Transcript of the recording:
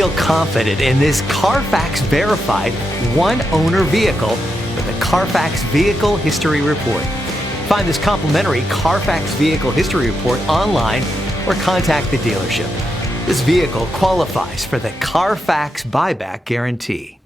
Feel confident in this CARFAX verified one-owner vehicle with a CARFAX Vehicle History Report. Find this complimentary CARFAX Vehicle History Report online or contact the dealership. This vehicle qualifies for the CARFAX buyback guarantee.